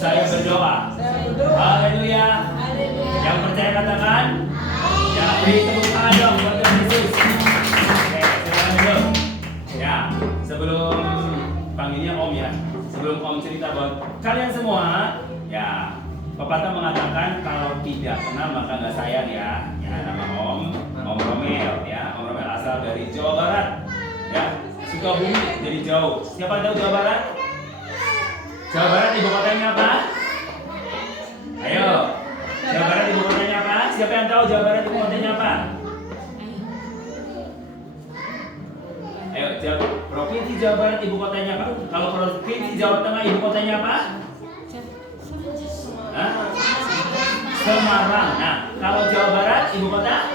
Saya berdoa. Haleluya. Yang percaya katakan. Ya, beri tepuk tangan dong buat Tuhan Yesus. Oke, silakan dulu. Ya, sebelum panggilnya Om ya. Sebelum Om cerita buat kalian semua, ya, pepatah mengatakan kalau tidak kenal maka nggak sayang ya. Ya, nama Om Romel ya. Om Romel asal dari Jawa Barat. Ya, Sukabumi jadi jauh. Siapa tahu Jawa Barat? Jawa Barat ibu kotanya apa? Ayo. Jawa Barat ibu kotanya apa? Siapa yang tahu Jawa Barat ibu kotanya apa? Ayo, provinsi Jawa Barat ibu kotanya apa? Kalau provinsi Jawa Tengah ibu kotanya apa? Hah? Semarang. Nah, kalau Jawa Barat ibu kota?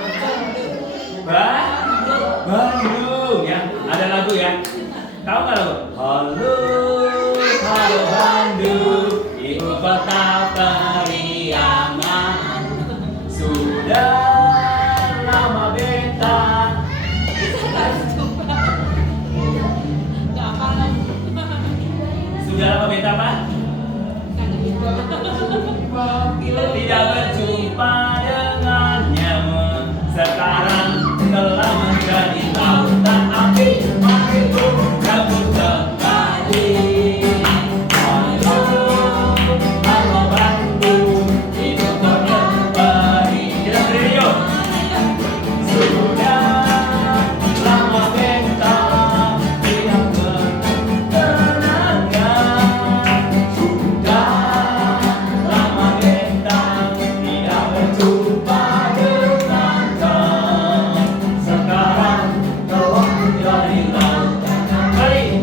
Bandung ya. Ada lagu ya. Tahu nggak lagu? Halo, halo Bandung, ibu kota periangan. Sudah lama beta. Sudah lama beta apa? Tidak berjumpa dengannya. Sekarang telah menjadi lautan api. Mari bergabung kembali. Halo, halo Bandung, ibu kota peri. Kita berdiri yuk. Sudah lama beta tidak berkenangan. Sudah lama beta tidak berjumpa dengan kau. Sekarang telah menjadi lautan.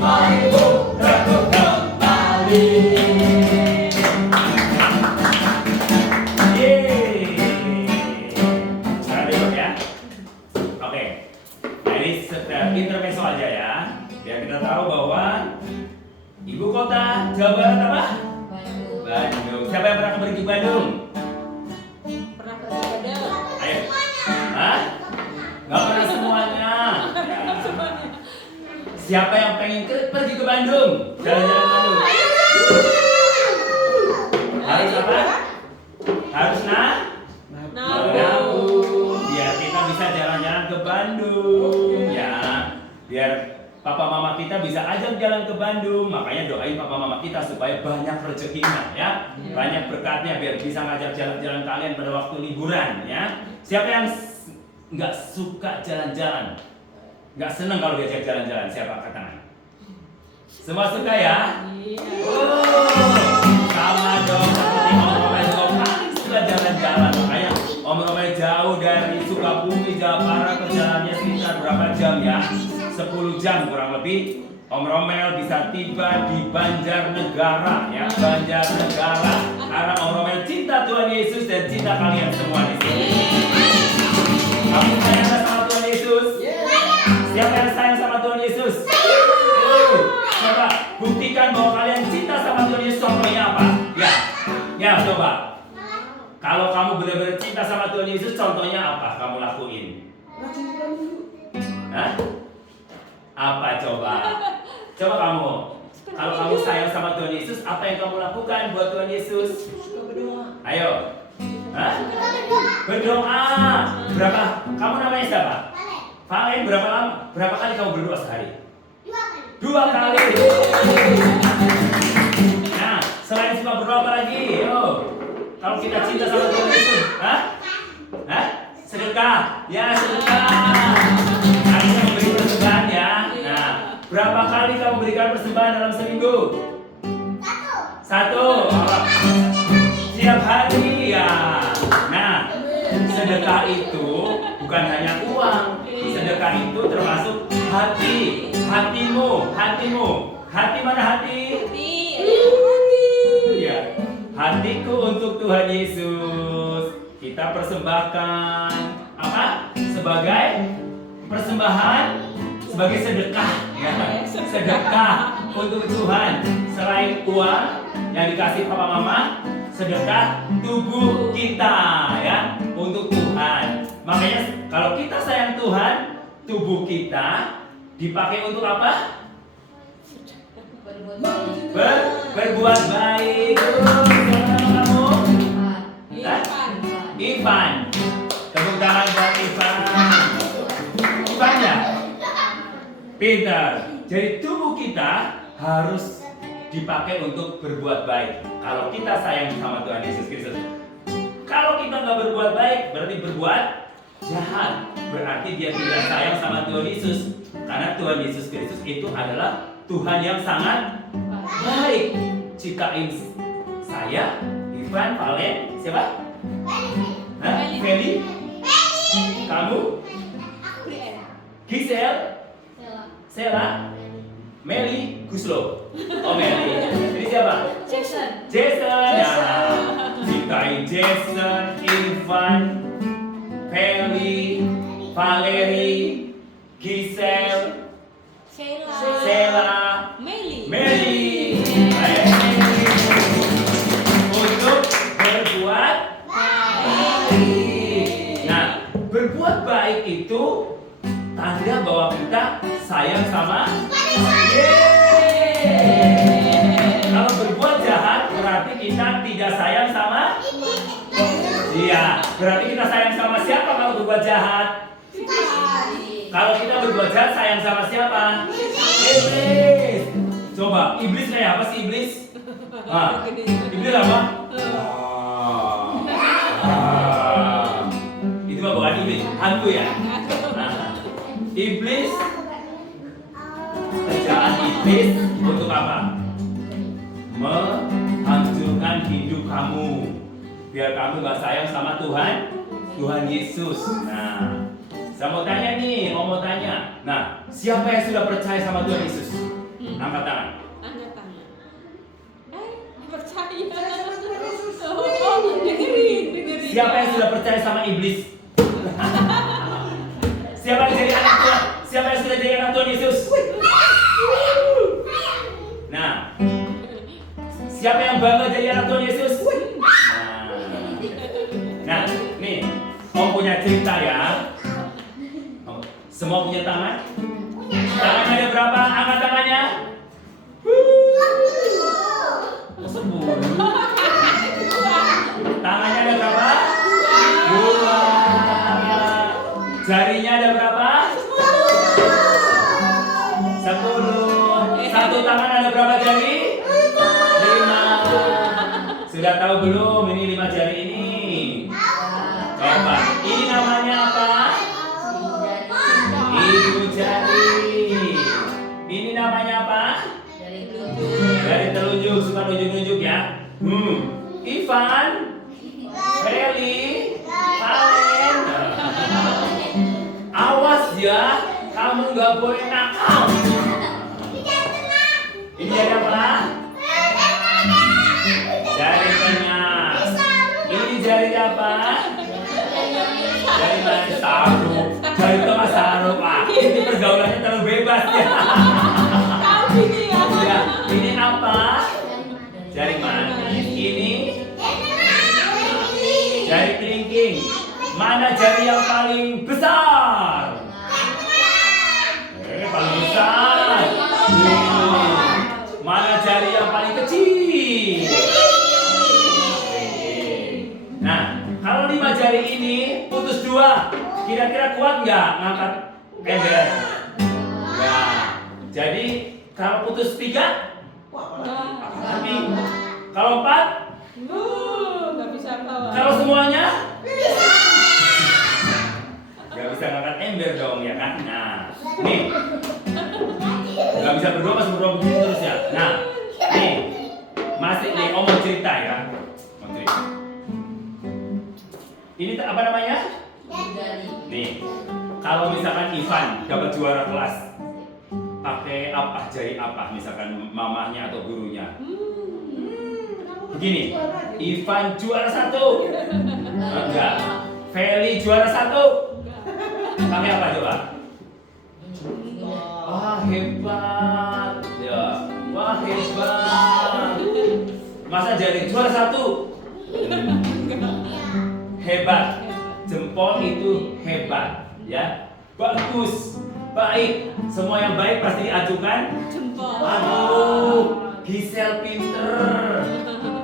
Mari bergabung kembali. Sekarang duduk ya. Oke. Nah, ini intermezzo aja ya. Biar kita tahu bahwa ibu kota Jawa Barat apa? Bandung. Siapa yang pernah pergi ke Bandung? Ayo. Hah? Gak pernah semuanya. Ya. Siapa yang pengen pergi ke Bandung? Jalan-jalan ke Bandung. Harus apa? Harus nabung. Biar kita bisa jalan-jalan ke Bandung ya. Biar papa mama kita bisa ajak jalan ke Bandung. Makanya doain papa mama kita supaya banyak rezekinya ya. Banyak berkatnya biar bisa ngajak jalan-jalan kalian pada waktu liburan ya. Siapa yang nggak suka jalan-jalan? Nggak seneng kalau diajak jalan-jalan? Siapa angkat tangan? Semua suka ya? Oh, sama dong. Seperti Om Romel juga paling suka jalan-jalan. Makanya Om Romel jauh dari Sukabumi, Jawa Barat, perjalanannya sekitar berapa jam ya? 10 jam kurang lebih. Om Romel bisa tiba di Banjarnegara ya, Banjarnegara. Karena Om Romel cinta Tuhan Yesus dan cinta kalian semua di sini. Kamu sayang sama Tuhan Yesus? Siapa yang sayang sama Tuhan Yesus? Coba buktikan bahwa kalian cinta sama Tuhan Yesus. Contohnya apa? Ya coba. Kalau kamu benar-benar cinta sama Tuhan Yesus, contohnya apa kamu lakuin? Hah? Apa coba? Coba kamu. Kalau kamu sayang sama Tuhan Yesus, apa yang kamu lakukan buat Tuhan Yesus? Ayo. Hah? Berdoa. Berapa? Kamu namanya siapa? Valen. Berapa lama? Berapa kali kamu berdoa sehari? 2 kali. Nah, selain suka berdoa apa lagi? Yo. Kalau kita cinta sama Tuhan Yesus, hah? Sedekah. Ya, sedekah. Kita memberi persembahan ya. Nah, berapa kali kamu berikan persembahan dalam seminggu? 1. Setiap hari ya. Nah, sedekah itu bukan hanya uang. Sedekah itu termasuk hati. Hatimu. Hati mana hati? Ya. Hatiku untuk Tuhan Yesus. Kita persembahkan apa? Sebagai persembahan, sebagai sedekah ya. Sedekah untuk Tuhan. Selain uang yang dikasih papa mama, sedekah tubuh kita ya untuk Tuhan. Makanya kalau kita sayang Tuhan, tubuh kita dipakai untuk apa? Berbuat baik. Pintar. Jadi tubuh kita harus dipakai untuk berbuat baik. Kalau kita sayang sama Tuhan Yesus Kristus. Kalau kita nggak berbuat baik, berarti berbuat jahat. Berarti dia tidak sayang sama Tuhan Yesus. Karena Tuhan Yesus Kristus itu adalah Tuhan yang sangat baik. Ciptain saya, Ivan, Valen, siapa? Feli? Kamu? Gisel? Sela? Meli? Guslo? Oh Meli. Ini siapa? Jason. Jason. Nah, ciptain Jason, Ivan, Feli, Valeri, Gisel, Sela, Meli. Untuk berbuat baik. Nah, berbuat baik itu tanda bahwa kita sayang sama Kalau berbuat jahat berarti kita tidak sayang sama Iya, berarti kita sayang sama siapa kalau berbuat jahat? Kalau kita berbuat jahat sayang sama siapa? Iblis. Coba, iblis kayak apa sih iblis? Iblis apa? Itu mah bukan iblis, hantu ya? Iblis, kerjaan iblis untuk apa? Menghancurkan hidup kamu biar kamu gak sayang sama Tuhan Yesus. Nah, saya mau tanya nih, mau tanya. Nah, siapa yang sudah percaya sama Tuhan Yesus? Angkat tangan. Angkat tangan. Percaya. Dengerin. Siapa yang sudah percaya sama iblis? Siapa yang jadi anak Tuhan? Siapa yang sudah jadi anak Tuhan Yesus? Nah, siapa yang bangga jadi anak Tuhan Yesus? Nah, nih, Om punya cerita ya. Semua punya tangan? Tangannya ada berapa? Angkat tangannya. 10. Tangannya ada berapa? 2. Jarinya ada berapa? 10. Satu tangan ada berapa jari? 5. Sudah tahu belum ini 5 jari ini? Coba, ini namanya apa? Ibu jari. Ini namanya apa? Jari telunjuk, suka nunjuk-nunjuk ya. Ivan, Feli, Valen. Awas ya, kamu nggak boleh nakal. Ini jari apa? Jari tengah. Ini jari apa? Jari sarung. Jari tengah sarung. Ini pergaulannya terlalu bebas ya. Ya, ini apa? Jari manis. Ini jari kelingking. Mana jari yang paling besar? Paling besar. Mana jari yang paling kecil? Nah, kalau 5 jari ini putus 2, kira-kira kuat nggak ngangkat ember? Nah, jadi kalau putus 3, tapi kalau 4, nggak bisa bawa. kalau semuanya, nggak bisa ngangkat ember dong ya kan? Nah, nih, nggak bisa berdua masih berdua begini terus ya. Nah, nih, masih nih, Om mau cerita ya. Mau cerita. Ini apa namanya? Nih, kalau misalkan Ivan dapat juara kelas, pakai apa? Jari apa? Misalkan mamahnya atau gurunya. Begini, Ivan juara 1. Enggak. Feli juara 1. Pakai apa coba? Wah hebat. Ya, wah hebat. Masa jari juara 1? Hebat. Jempol itu hebat, ya. Bagus, baik. Semua yang baik pasti diajukan Jempol. Aduh, Gisel pinter.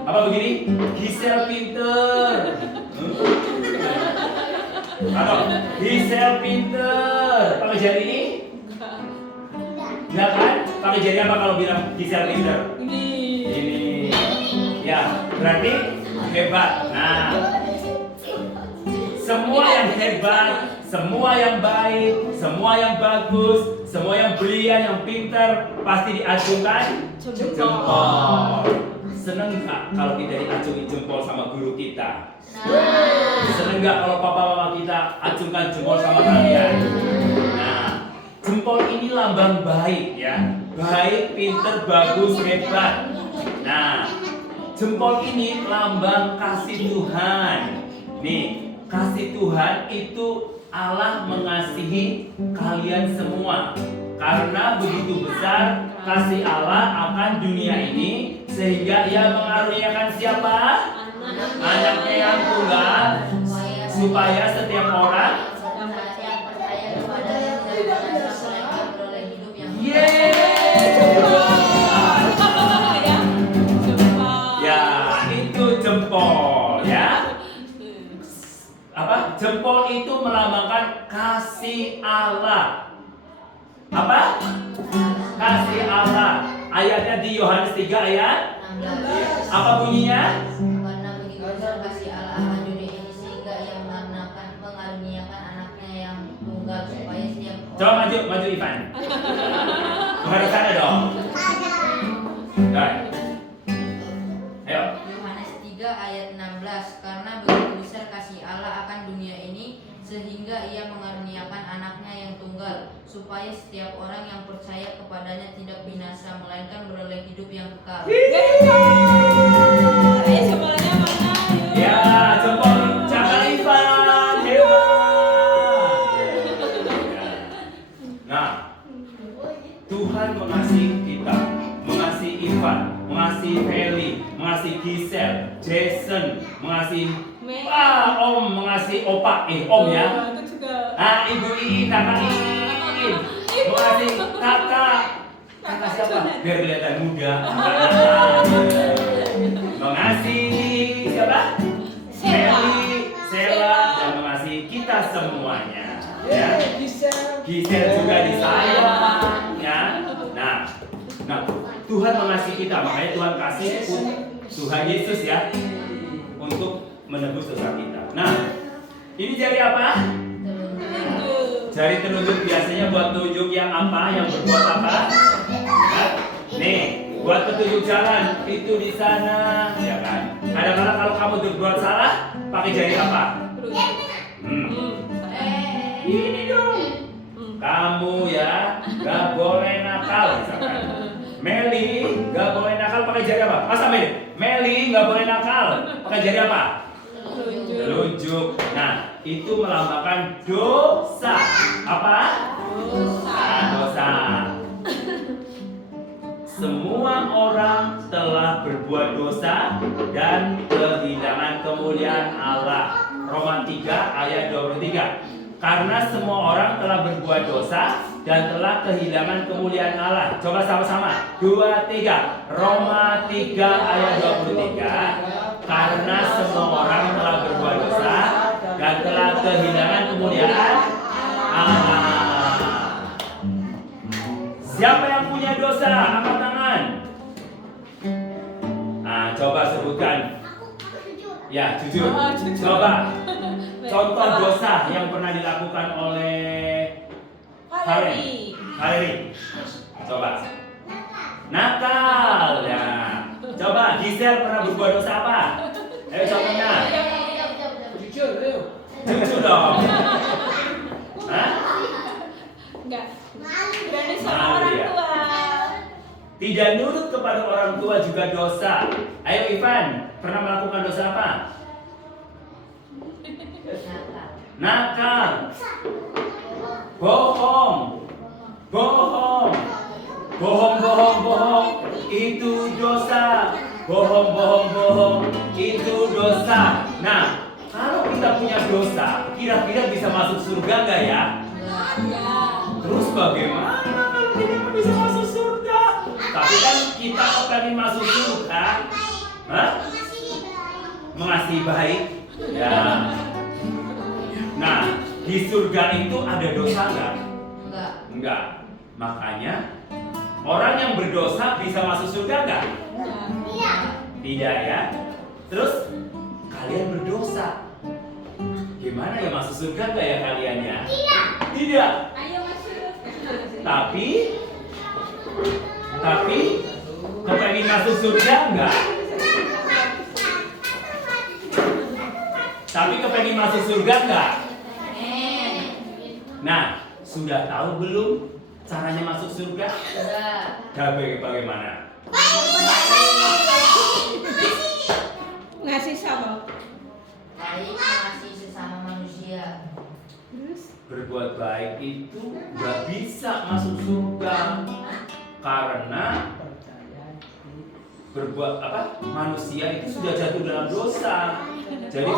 Apa begini? Gisel pinter. Atau Gisel pinter. Pakai jari ini? Ya kan? Pakai jari apa kalau bilang Gisel pinter? Ini. Ini. Ya, berarti hebat. Nah, semua yang hebat, semua yang baik, semua yang bagus, semua yang brilian, yang pintar pasti diacungkan jempol. Seneng nggak kalau kita diacungi jempol sama guru kita? Seneng nggak kalau papa mama kita acungkan jempol sama kalian? Nah, jempol ini lambang baik ya, baik, pintar, bagus, hebat. Nah, jempol ini lambang kasih Tuhan. Nih, kasih Tuhan itu Allah mengasihi kalian semua. Karena begitu besar kasih Allah akan dunia ini sehingga Ia mengaruniakan siapa? Anaknya yang tunggal supaya setiap orang ya, itu jempol ya. Apa? Jempol itu melambangkan kasih Allah. Apa? Kasih Allah. Ayatnya di Yohanes 3 ayat 16. apa bunyinya? Karena begitu besar kasih Allah akan dunia ini sehingga Ia mengaruniakan anaknya yang tunggal supaya setiap Coba maju Ivan. Menghadap sana dong. Baik. Ayo. Yohanes 3 ayat 16. Karena begitu besar kasih Allah akan dunia ini sehingga Ia mengaruniakan anaknya yang tunggal supaya setiap orang yang percaya kepadanya tidak binasa melainkan beroleh hidup yang kekal. Jempolnya mana? Ya, jempol jangan Ivan. Hebat. Nah, Tuhan mengasihi kita, mengasihi Ivan, mengasihi Feli, mengasihi Gisel, Jason, mengasihi Om, mengasihi Opa, Om ya. Aku juga. Ibu Iin, kakak Iin, mengasihi kakak siapa? Biar kelihatan muda. Mengasihi siapa? Meli, Sela, dan mengasihi kita semuanya. Ya. Gisel juga disayang, ya. Nah, Tuhan mengasihi kita, makanya Tuhan kasih Tuhan Yesus ya untuk menebus dosa kita. Nah, ini jari apa? Jari telunjuk biasanya buat tunjuk yang apa, yang berbuat apa? Nah, nih, buat petunjuk jalan itu di sana, ya kan? Kadang-kadang kalau kamu berbuat salah, pakai jari apa? Ini dong. Kamu ya, gak boleh nakal, misalkan. Meli, gak boleh nakal pakai jari apa? Masa Meli gak boleh nakal pakai jari apa? Telunjuk. Nah, itu melambangkan dosa. Apa? Dosa. Semua orang telah berbuat dosa dan kehilangan kemuliaan Allah. Roma 3 ayat 23. Karena semua orang telah berbuat dosa dan telah kehilangan kemuliaan Allah. Coba sama-sama. 2, 3. Roma 3 ayat 23. Karena semua orang telah berbuat dosa dan telah kehilangan kemuliaan Allah. Siapa yang punya dosa? Angkat tangan. Nah, coba sebutkan. Ya, jujur. Coba. Contoh dosa yang pernah dilakukan oleh Valeri. Coba. Nakal. Ya. Coba Gisel pernah berbuat dosa apa? Ayo contohnya. Jujur dong. Hah? Enggak. Berani sama Malu orang ya. tua. Tidak nurut kepada orang tua juga dosa. Ayo Ivan, pernah melakukan dosa apa? Nakal. Bohong. Itu dosa. Bohong. Itu dosa. Nah, kalau kita punya dosa, kira-kira bisa masuk surga nggak ya? Terus bagaimana kalau kita nggak bisa masuk surga? Tapi kan kita pengen masuk surga. Hah? Mengasihi baik. Ya. Nah, di surga itu ada dosa nggak? Enggak. Enggak. Makanya orang yang berdosa bisa masuk surga nggak? Enggak. Tidak ya. Terus kalian berdosa, gimana ya, masuk surga nggak ya kaliannya? Tidak. Ayo masuk. Tapi kepengen masuk surga nggak? Tapi kepengen masuk surga nggak? Nah, sudah tahu belum caranya masuk surga? Sudah. Bagaimana? Ngasih sama. Baik mengasihi sesama manusia. Terus Berbuat baik itu nggak bisa masuk surga karena berbuat apa? Manusia itu sudah jatuh dalam dosa. Jadi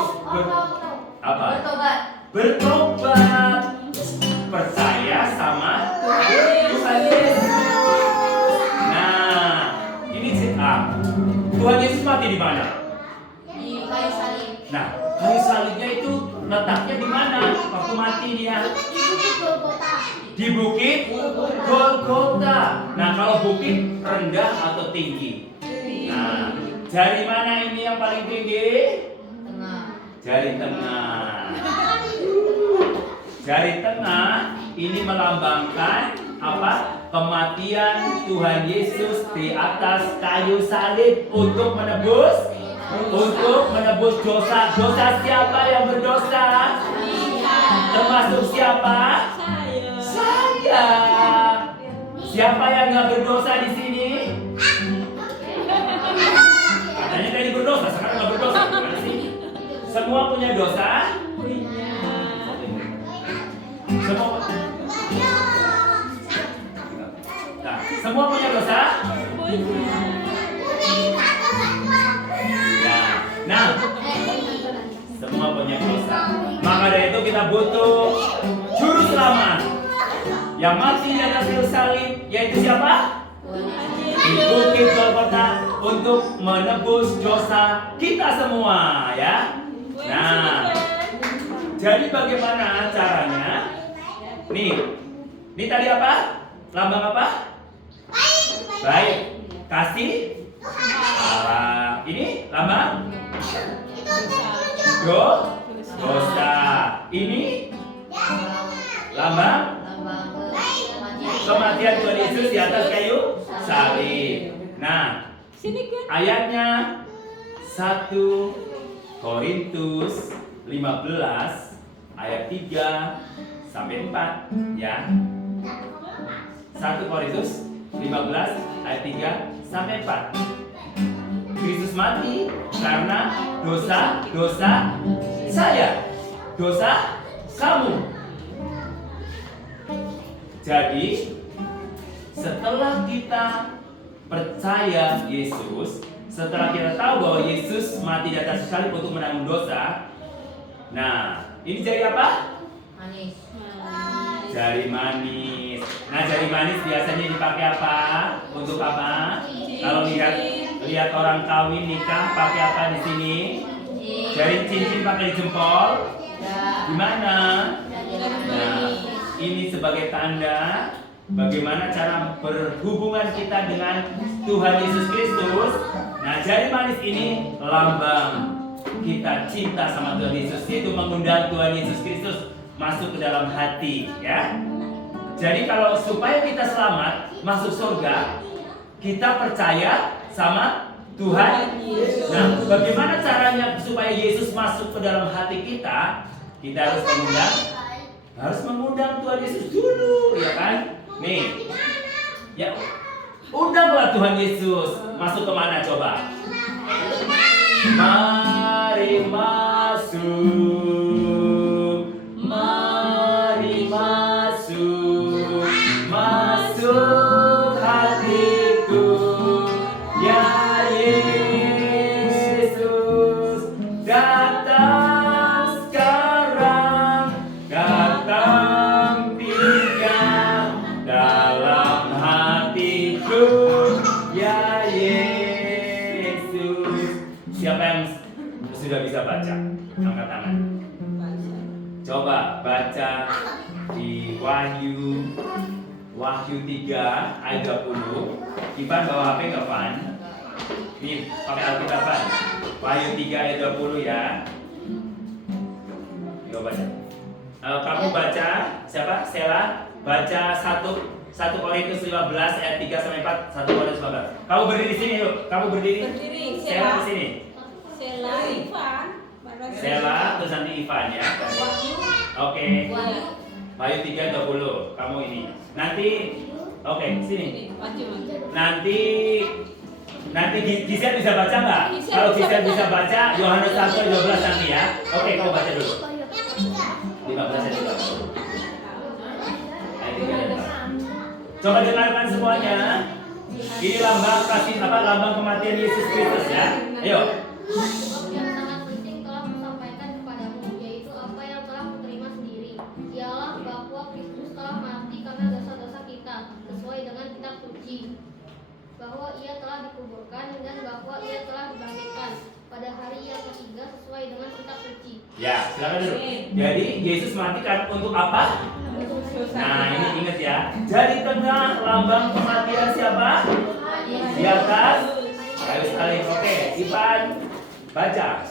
apa? Bertobat. Bertobat, percaya sama Tuhan Yesus. Nah, ini Tuhan Yesus mati di mana? Di kayu salib. Nah, kayu salibnya itu letaknya di mana waktu mati dia? Di bukit Golgota. Nah, kalau bukit rendah atau tinggi? Nah, jari mana ini yang paling tinggi? Tengah. Jari tengah. Jari tengah ini melambangkan apa? Kematian Tuhan Yesus di atas kayu salib untuk menebus dosa. Dosa siapa yang berdosa? Termasuk siapa? Saya. Siapa yang nggak berdosa di sini? Katanya tadi berdosa, sekarang nggak berdosa. Gimana sih? Semua punya dosa? Semua. Nah, semua punya dosa? Ya. Nah, semua punya dosa. Maka dari itu kita butuh juru selamat yang mati di atas kayu salib, yaitu siapa? Di bukit Golgota untuk menebus dosa kita semua, ya. Nah, jadi bagaimana caranya? Nih, ini tadi apa? Lambang apa? Baik. Kasih Allah. Ini lambang dosa. Ini lambang kematian Tuhan Yesus di atas kayu salib. Nah, Sini kan. ayatnya 1 Korintus 15 ayat 3 sampai 4 ya. 1 Korintus 15 ayat 3 sampai 4. Kristus mati karena dosa saya, dosa kamu. Jadi setelah kita percaya Yesus, setelah kita tahu bahwa Yesus mati di atas salib untuk menanggung dosa, nah ini jari apa? Manis. Jari manis. Nah, jari manis biasanya dipakai apa? Untuk apa? Kalau lihat orang kawin nikah pakai apa di sini? Jari cincin pakai di jempol. Di mana? Nah, ini sebagai tanda bagaimana cara berhubungan kita dengan Tuhan Yesus Kristus. Nah, jari manis ini lambang kita cinta sama Tuhan Yesus, yaitu mengundang Tuhan Yesus Kristus masuk ke dalam hati, ya. Jadi kalau supaya kita selamat masuk surga, kita percaya sama Tuhan. Nah, bagaimana caranya supaya Yesus masuk ke dalam hati kita? Kita harus mengundang Tuhan Yesus dulu, ya kan? Nih, ya, undanglah Tuhan Yesus masuk ke mana coba? Mari masuk, mari masuk, masuk hatiku, ya Yesus, datang sekarang, datang tinggal dalam hatiku, ya Yesus. Siapa yang sudah bisa baca? Angkat tangan. Coba baca di Wahyu Wahyu 3 ayat 20. Ivan bawa HP nggak, Van? Nih, pakai Alkitab, Van. Wahyu 3 ayat 20 ya. Yuk baca. Kamu baca, siapa? Sela baca 1 Korintus 15 ayat 3 sampai 4, 1 Korintus 15. Kamu berdiri di sini yuk. Kamu berdiri. Berdiri. Sela di sini. Sela Ivan. Sela terus nanti Ivan ya. Oke. Wahyu. Wahyu 3 20. Kamu ini. Nanti oke, sini. Maju. Nanti Gisel bisa baca nggak? Gisel Kalau bisa Gisel baca. bisa baca, Yohanes 1 ayat 12 nanti ya. Oke, kamu baca dulu. 15 ayat 12. Ayat 3 dan 4. Coba dengarkan semuanya. Ini lambang kasih lambang kematian Yesus Kristus ya. Ayo. Sebab yang sangat penting telah kusampaikan kepadamu, yaitu apa yang telah kuterima sendiri, ialah bahwa Kristus telah mati karena dosa-dosa kita, sesuai dengan kitab suci, bahwa ia telah dikuburkan dan bahwa ia telah dibangkitkan pada hari yang ketiga sesuai dengan kitab suci. Ya, silakan dulu. Jadi Yesus mati kan untuk apa? Nah, ini ingat ya. Jadi tengah lambang kematian siapa? Di atas kayu salib. Oke, Ivan baca.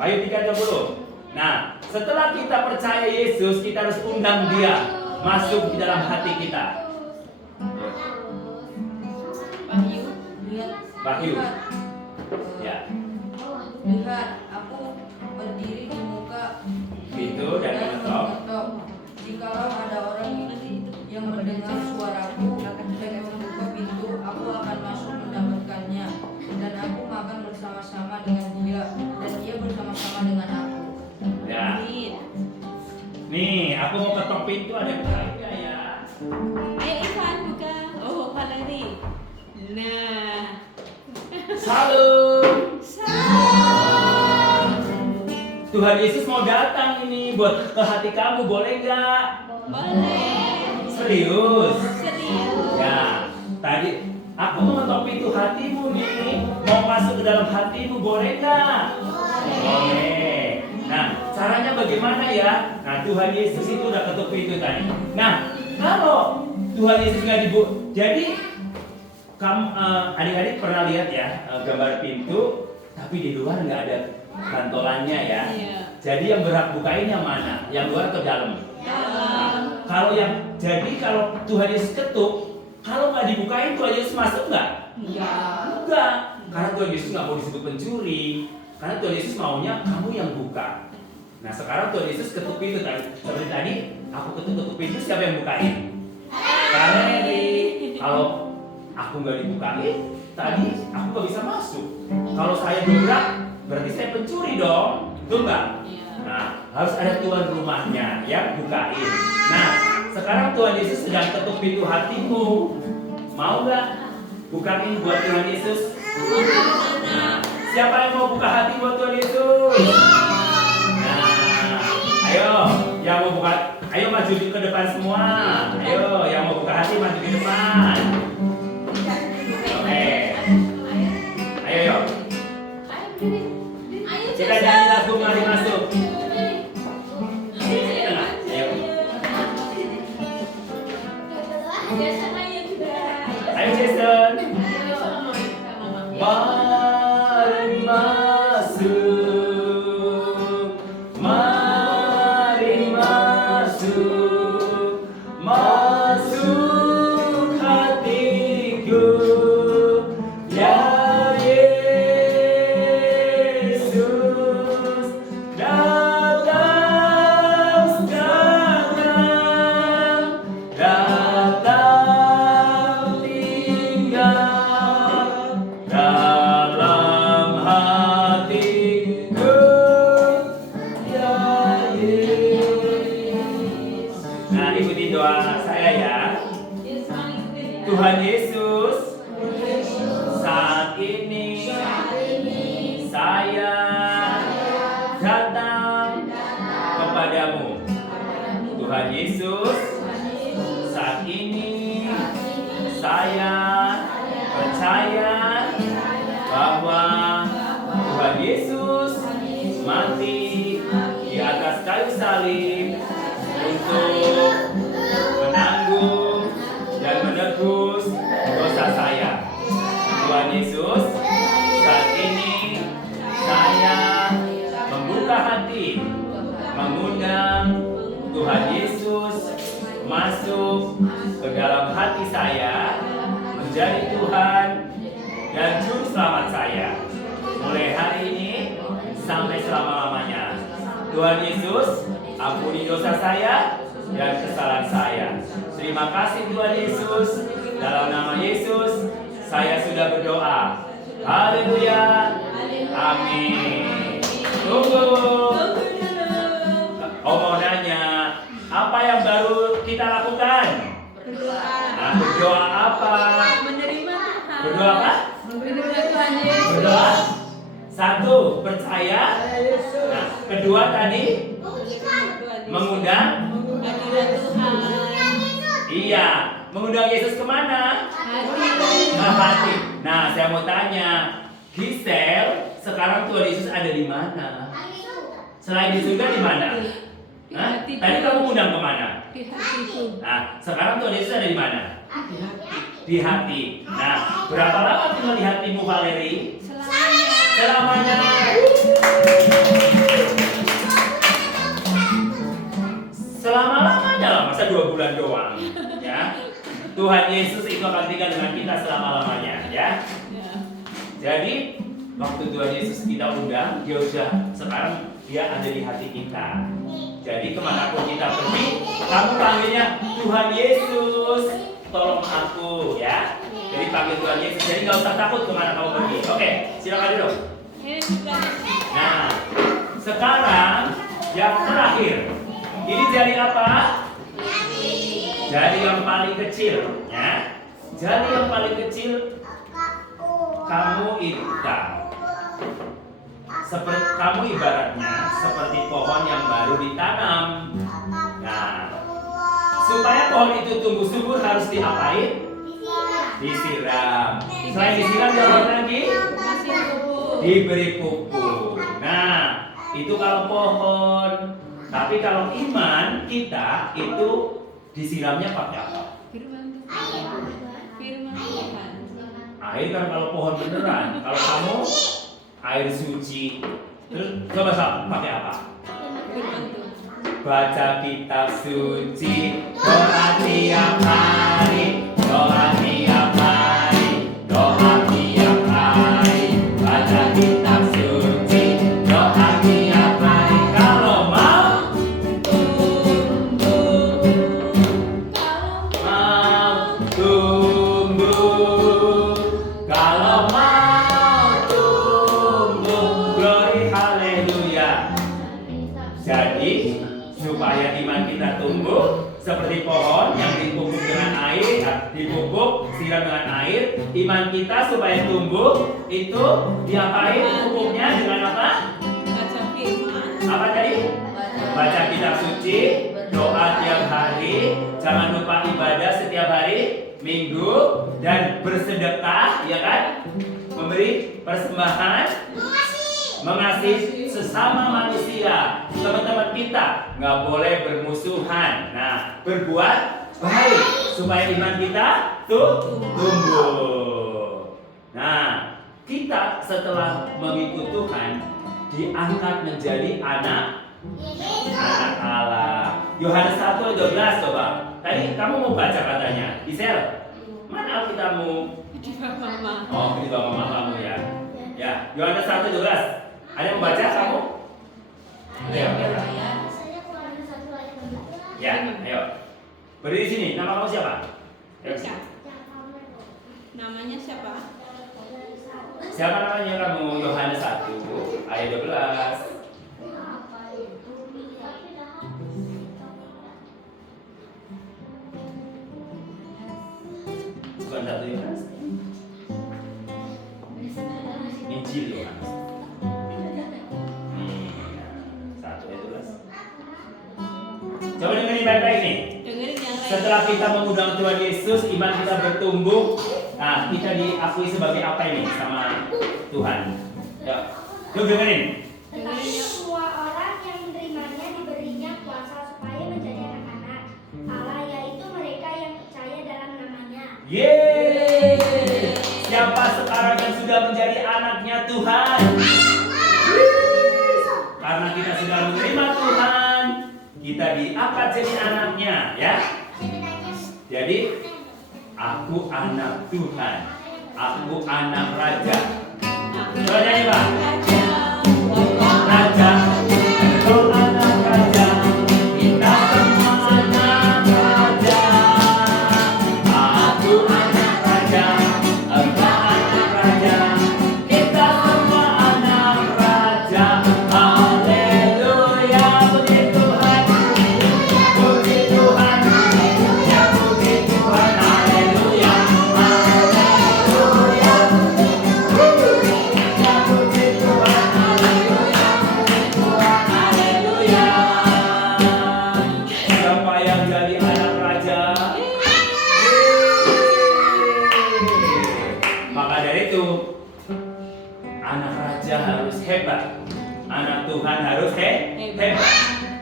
Wahyu 3:20. Nah, setelah kita percaya Yesus, kita harus undang Dia masuk di dalam hati kita. Wahyu. Lihat. Wahyu. Lihat. Ya, Lihat, aku berdiri di muka pintu dan mengetok. Jikalau ada orang yang mendengar suaraku dan membuka pintu, aku akan masuk mendapatkannya, dan aku akan bersama-sama dengan dia, dan dia bersama-sama dengan aku. Ya. Nih, aku mau ketok pintu, ada yang buka ya. Ayo Ivan buka. Oh, Valeri. Nah. Salam. Tuhan Yesus mau datang ini buat ke hati kamu, boleh nggak? Boleh. Serius? Serius. Ya, tadi aku mau ngetok pintu hatimu nih, mau masuk ke dalam hatimu, boleh nggak? Boleh. Nah, caranya bagaimana ya? Nah, Tuhan Yesus itu udah ketuk pintu tadi. Nah, kalau Tuhan Yesus nggak dibuka, jadi kamu adik-adik pernah lihat ya gambar pintu, tapi di luar nggak ada kantolannya ya. Iya. Jadi yang berhak bukain yang mana? Yang luar atau dalam? Dalam. Kalau Tuhan Yesus ketuk, kalau nggak dibukain Tuhan Yesus masuk nggak? Enggak. Karena Tuhan Yesus nggak mau disebut pencuri. Karena Tuhan Yesus maunya kamu yang buka. Nah sekarang Tuhan Yesus ketuk pintu tadi. Seperti tadi, aku ketuk pintu, siapa yang bukain? Kalian. Kalau aku nggak dibukain, tadi aku nggak bisa masuk. Kalau saya dobrak, berarti saya pencuri dong, betul nggak? Nah, harus ada tuan rumahnya yang bukain. Nah, sekarang Tuhan Yesus sedang ketuk pintu hatimu. Mau nggak bukain buat Tuhan Yesus? Nah, siapa yang mau buka hati buat Tuhan Yesus? Nah, ayo, yang mau buka, ayo maju ke depan semua. Ayo, yang mau buka hati maju ke depan. Oke, ayo yuk. Kita nyanyi lagu Mari Masuk. Ayo. Ayo Jason. Mari masuk. Mari masuk. Masuk hatiku. Ya Yesus, datang sekarang, datang tinggal dalam hatiku, ya Yesus. Nah, ikuti doa saya ya. Tuhan Yesus, saat ini saya datang kepadamu. Tuhan Yesus, saat ini saya percaya bahwa Tuhan Yesus mati di atas kayu salib untuk menanggung saya menjadi Tuhan dan Juru Selamat saya. Mulai hari ini sampai selama-lamanya. Tuhan Yesus, ampuni dosa saya dan kesalahan saya. Terima kasih Tuhan Yesus. Dalam nama Yesus, saya sudah berdoa. Haleluya. Amin. Tunggu. Oh, mau nanya, apa yang baru kita lakukan? Berdoa. Nah, berdoa apa? Menerima Tuhan. Berdoa apa? Menerima Tuhan Yesus. Berdoa. Satu, percaya. Nah, kedua tadi mengundang. Hadirat Tuhan. Iya, mengundang Yesus kemana? Hati. Nah, hati. Nah, saya mau tanya, Gisel, sekarang Tuhan Yesus ada di mana? Selain di surga di mana? Hah? Tadi kamu undang kemana? Di hatiku. Nah, sekarang Tuhan Yesus ada di mana? Di hati. Di hati. Nah, berapa lama tinggal di hatimu, Valeri? Selamanya. Selamanya. Selama-lamanya lah, masa 2 bulan doang. Ya. Tuhan Yesus itu akan tinggal dengan kita selama-lamanya, ya. Ya. Jadi, waktu Tuhan Yesus kita undang, dia udah sekarang dia ada di hati kita. Jadi kemanapun kita pergi, kamu panggilnya Tuhan Yesus, tolong aku, ya. Jadi panggil Tuhan Yesus. Jadi nggak usah takut kemana kamu pergi. Oke, silakan duduk. Nah, sekarang yang terakhir, ini jari apa? Jari yang paling kecil, ya. Jari yang paling kecil kamu ikat. Seperti kamu ibaratnya seperti pohon yang baru ditanam. Nah, supaya pohon itu tumbuh subur harus diapain? Disiram. Selain disiram apa lagi? Kasih pupuk. Diberi pupuk. Nah, itu kalau pohon. Tapi kalau iman kita itu disiramnya pakai apa? Firman Tuhan. Firman Tuhan. Air kan kalau pohon beneran. Kalau kamu air suci. Terus coba pakai apa? Firman Tuhan. Baca kitab suci, doa tiap hari, doa tiap hari, doa tiap hari. Baca kitab suci, doa tiap hari. Kalau mau tumbuh, kalau mau tumbuh, glory haleluya. Jadi supaya iman kita tumbuh seperti pohon yang dipupuk dengan air, dipupuk siram dengan air, iman kita supaya tumbuh itu diapain pupuknya dengan apa? Baca firman. Apa tadi? Baca kitab suci, doa tiap hari, jangan lupa ibadah setiap hari, minggu, dan bersedekah, ya kan? Memberi persembahan, mengasihi sesama manusia. Teman-teman kita nggak boleh bermusuhan. Nah, berbuat baik supaya iman kita tumbuh. Nah, kita setelah mengikut Tuhan diangkat menjadi anak Allah. Yohanes 1:12 coba. Tadi kamu mau baca katanya. Gisel, mana Alkitabmu? Di bawah mama. Oh, di bawah mama kamu ya. Ya, Yohanes 1:12. Ada yang membaca kamu? Ayo. Ya, ayo. Berdiri sini. Nama kamu siapa? Ayo. Rika. Namanya siapa? Siapa namanya kamu? Yohanes 1 ayat 12. Bukan 1 Yohanes. Injil Yohanes. 1 ayat 12. Coba dengerin baik-baik nih. Dengerin yang lain. Setelah kita mengundang Tuhan Yesus, iman kita bertumbuh. Nah, kita diakui sebagai apa ini sama Tuhan? Ya, yuk dengerin. Tetapi semua orang yang menerimanya diberinya kuasa supaya menjadi anak-anak Allah, yaitu mereka yang percaya dalam namanya. Yeay! Siapa sekarang yang sudah menjadi anaknya Tuhan? Karena kita sudah menerima Tuhan, kita diangkat jadi anaknya, ya. Jadi Aku anak Tuhan. Aku anak raja. Aku Coba nyanyi, Pak. raja. Bapak Raja, engkau anak raja. Kita semua anak raja. Aku anak raja. Engkau anak raja. Kita semua anak raja. Haleluya, puji Tuhan. Puji Tuhan. Ya, puji Tuhan. Haleluya. Haleluya. Ya, puji Tuhan. Haleluya. Haleluya. Siapa yang jadi anak raja? Maka dari itu, anak raja harus hebat. Anak Tuhan harus hebat.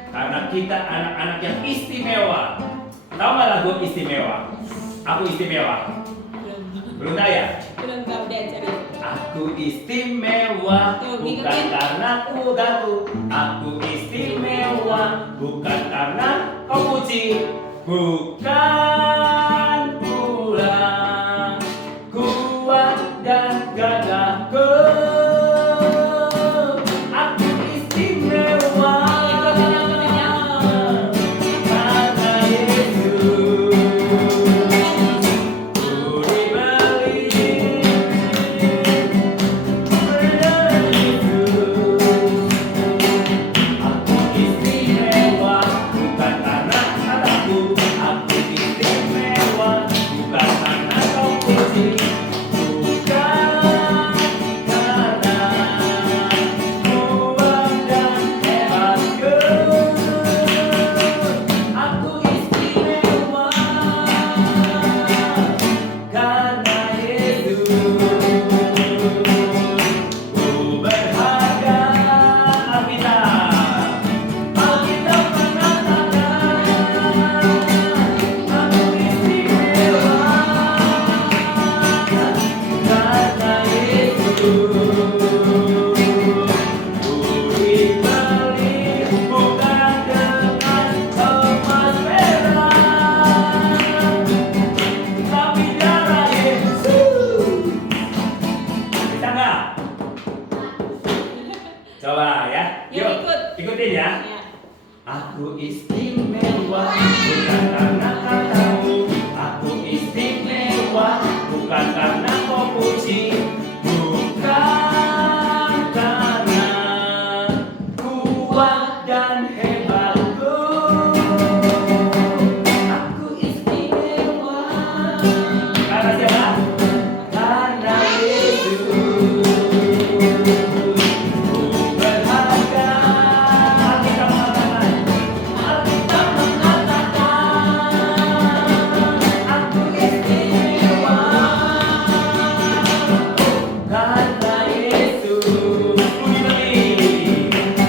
Karena kita anak-anak yang istimewa. Tahu nggak lagu istimewa? Aku istimewa. Belum tahu ya? belum tahu diajarin. Aku istimewa Tuh, bukan ngikutin. karena ku gaku. Aku istimewa bukan karena kau puji. Bukan pula kuat dan gagahku. Aku istimewa karena Yesus. Ku dibeli Aku istimewa bukan karena kataku. Aku istimewa bukan karena kau puji. Bukan karena kuat dan hebatku. Aku istimewa karena Yesus. Ku berharga. Alkitab mengatakan aku istimewa karena Yesus. Ku dibeli bukan dengan emas perak, tapi darah Yesus. Bisa nggak? Coba ya. Yuk, ikut. Ikutin ya. Ya. Aku istimewa bukan karena katamu. Aku istimewa bukan karena kau puji. Bukan karena kuat dan hebatku. Aku istimewa karena siapa? Karena Yesus. Ku berharga. Alkitab mengatakan aku istimewa karena Yesus.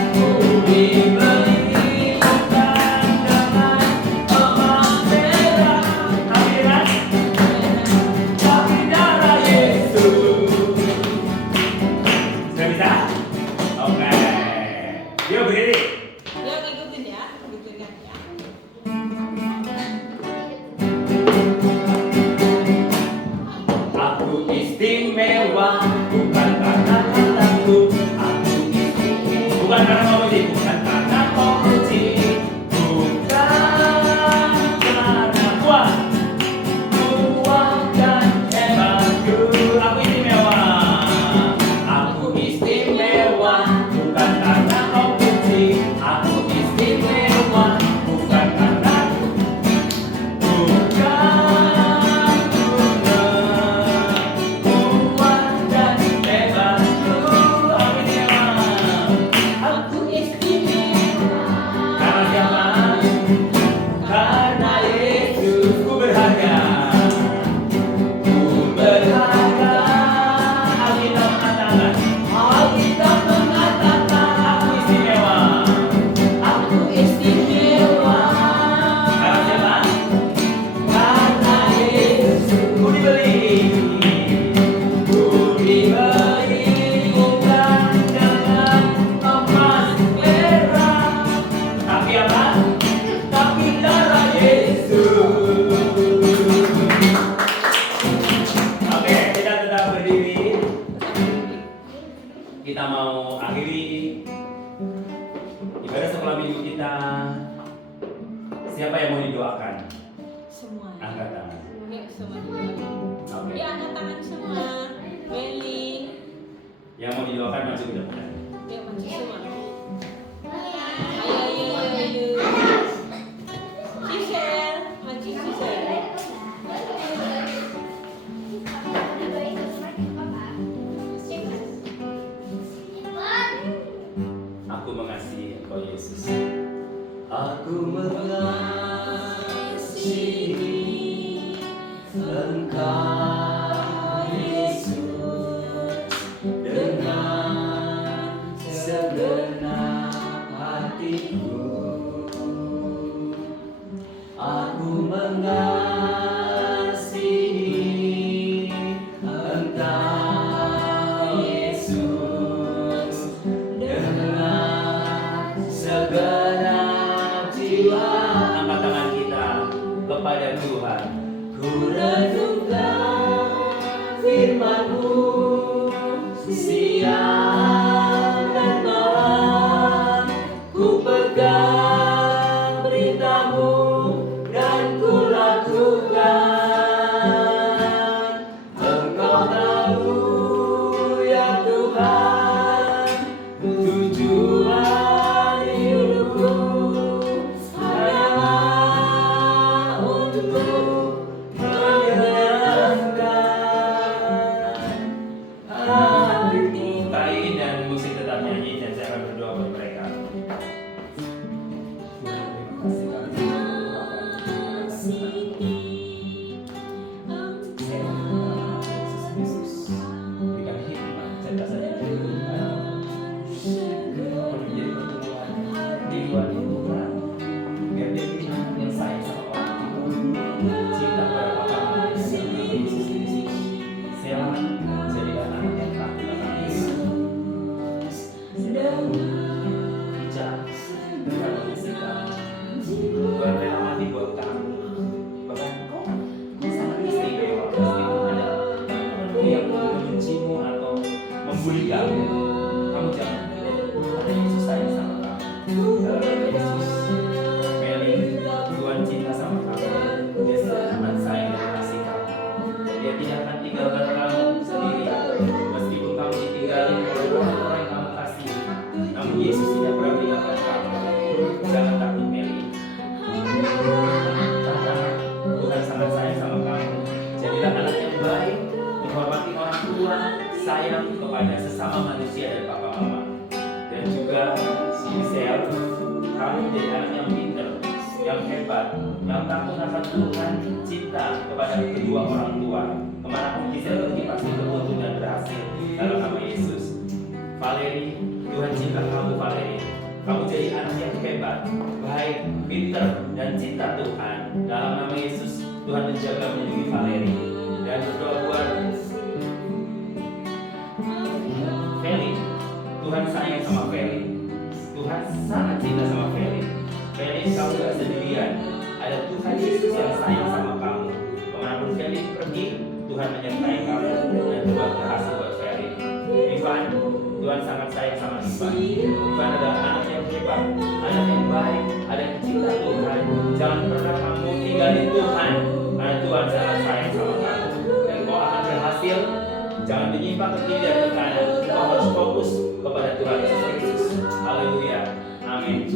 Ku dibeli bukan dengan emas perak, tapi darah Yesus. Sudah bisa? Oke. Yuk berdiri. Yuk ikutin ya. Ikutin ya. Aku istimewa bukan karena kataku. Aku istimewa bukan karena kau puji. Bukan karena kau puji. Bukan karena kuat dan hebatku. Aku istimewa. Aku istimewa bukan karena kau puji. Aku istimewa bukan karena kuat dan hebatku. Aku istimewa. akhiri ibadah sekolah minggu kita. Siapa yang mau didoakan? Semua. Angkat tangan. Ya, semua didoakan. Oke. Ya, angkat tangan semua. Meli. Yang mau didoakan maju ke depan. Ya, maju semua. Ayo. Gisel, maju Gisel. Aku mengasihi Engkau Yesus. Aku mengasihi Engkau Yesus dengan segenap hatiku. Aku mengasihi Engkau Yesus dengan segenap jiwa. Angkat tangan kita kepada Tuhan. Ku renungkan firman-Mu siang dan malam. Ku pegang perintah-Mu dan ku lakukan. Engkau tahu ya Tuhan, tujuan hidupku hanyalah untuk menyenangkan hatimu. Kain dan musik tetap nyanyi dan saya akan berdoa buat mereka. Berikan hikmat, cerdasan dan kehidupan. Menjadi pertumbuhan jiwa di Tuhan. Biar dia punya anak yang sayang sama orang tua. Cinta kepada Bapa dan Yesus Kristus. Saya jadilah anak yang takut akan Yesus. Bijak dan bersikap. Tuhan rela mati buat kamu. Bahkan kau sangat istimewa. Meskipun ada teman-temanmu yang membencimu atau membuli kamu, kamu jangan. Ada Yesus sayang sama kamu. Dalam Yesus, Meli, Tuhan cinta sama kamu. Dia sangat sayang dan kasih kamu. Dan dia tidak akan tinggalkan kamu sendirian. Meskipun kamu ditinggalin oleh orang-orang yang kamu kasih, namun Yesus tidak pernah meninggalkan kamu. Jangan takut, Meli. Karena Tuhan sangat sayang sama kamu. Jadilah anak yang baik, menghormati orang tua, sayang kepada sesama manusia dan papa mama. Dan juga si Gisel, kamu menjadi anak yang pintar, yang hebat, yang takut akan Tuhan, cinta kepada kedua orang tua. Kemanapun Gisel pergi pasti beruntung dan berhasil dalam nama Yesus. Valeri, Tuhan cinta kamu, Valeri. Kamu jadi anak yang hebat, baik, pintar, dan cinta Tuhan. Dalam nama Yesus, Tuhan menjaga melindungi Valeri. Dan berdoa buat Feli. Tuhan sayang sama Feli. Tuhan sangat cinta sama Feli. Feli, kamu gak sendirian. Ada Tuhan Yesus yang sayang sama kamu. Kemanapun Feli pergi, Tuhan menyertai kamu. Dan Tuhan berhasil buat Feli. Ivan, Tuhan sangat sayang sama Ivan. Ivan adalah anak yang hebat, anak yang baik, anak yang cinta Tuhan. Jangan pernah kamu tinggalin Tuhan, karena Tuhan sangat sayang sama kamu. Dan kau akan berhasil. Jangan menyimpang ke kiri dan ke kanan. Kau harus fokus kepada Tuhan Yesus Kristus. Haleluya. Amin.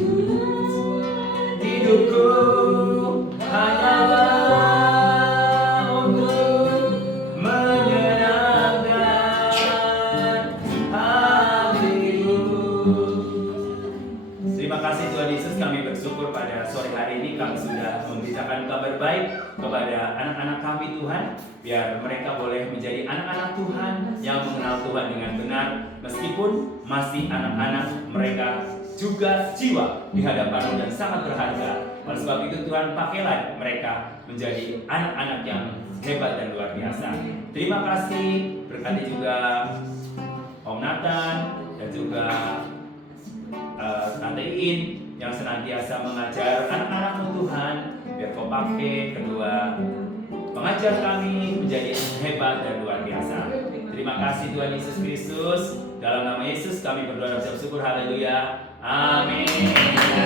Hidupku hanyalah untuk menyenangkan hatimu. Terima kasih Tuhan Yesus, kami bersyukur pada sore hari ini kami sudah memberitakan kabar baik kepada anak-anak kami Tuhan. Biar mereka boleh menjadi anak-anak Tuhan yang mengenal Tuhan dengan benar. Meskipun masih anak-anak, mereka juga jiwa di hadapan-Mu dan sangat berharga. Oleh sebab itu Tuhan, pakailah mereka menjadi anak-anak yang hebat dan luar biasa. Terima kasih, berkati juga Om Nathan dan juga Tante Iin yang senantiasa mengajar anak-anak-Mu Tuhan. Biar Kau pakai kedua pengajar kami menjadi hebat dan luar biasa. Terima kasih Tuhan Yesus Kristus. Dalam nama Yesus kami berdoa dan bersyukur. Haleluya. Amin.